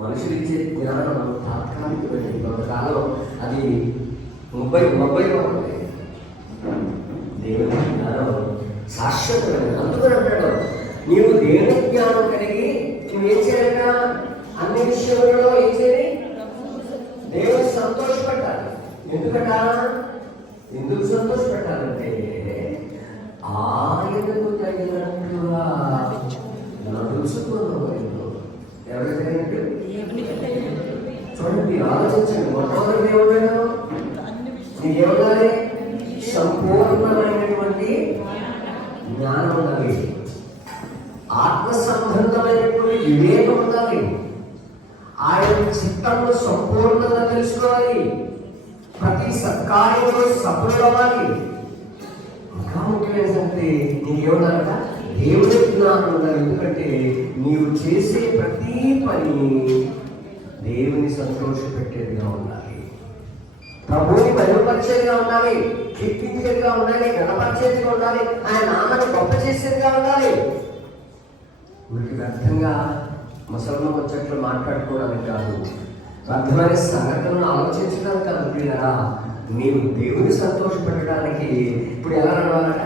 మనుషులు ఇచ్చే జ్ఞానం తాత్కాలికమైనది, కొంతకాలం అది 30 ఉంటుంది. దేవుని జ్ఞానం శాశ్వతమైనది. అందుకని అంటాడు, నీవు దేవుని జ్ఞానం కలిగి నువ్వేం చేయాలట? అన్ని విషయంలో ఏం చేయాలి? దేవుని సంతోషపెట్టాలి. ఎందుకు సంతోషపెట్టాలంటే ఆయనకు తగినట్టుగా నడుచుకోవాలి. ఎవరికి తగినట్టు? చూడండి, ఆలోచించండి. మొట్టమొదటి దేవుడు నీకేమన్నాలి? సంపూర్ణమైనటువంటి జ్ఞానం ఉండాలి, ఆత్మ సంబంధమైనటువంటి వివేకం ఉండాలి, ఆయన చిత్తంలో సంపూర్ణంగా తెలుసుకోవాలి, ప్రతి సత్కార్యంలో సఫలమవ్వాలి. ఇంకా ముఖ్యం ఏంటంటే నీకేమన్నారట? దేవుడి జ్ఞానం ఉండాలి. ఎందుకంటే నీవు చేసే ప్రతి పని దేవుని సంతోషపెట్టేదిగా ఉండాలి, ప్రభువుని బయలుపరిచేదిగా ఉండాలి, కీర్తించేదిగా ఉండాలి, గణపరిచేదిగా ఉండాలి, ఆయన నామాన్ని గొప్ప చేసేదిగా ఉండాలి. వీటికి వ్యర్థంగా ముసలిలో వచ్చేట్లు మాట్లాడుకోవడానికి కాదు, వ్యర్థమైన సంఘటనలను ఆలోచించడానికి కాదు. ప్రియులారా, నీవు దేవుని సంతోషపెట్టడానికి ఇప్పుడు ఎలా నడవాలట?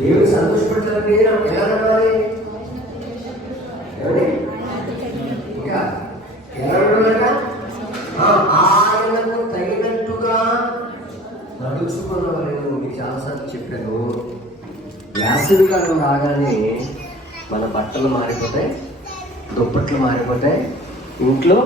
దేవుని సంతోషపెట్టాలంటే ఎలా నడవాలి? ఏమండి? ఇంకా ఎలా నడవాలట? ఆయనకు తగినట్టుగా నడుచుకున్న వాళ్ళని మీకు చాలాసార్లు చెప్పాను. వేసవికాలం రాగానే మన బట్టలు మారిపోతాయి, దుప్పట్లు మారిపోతాయి, ఇంట్లో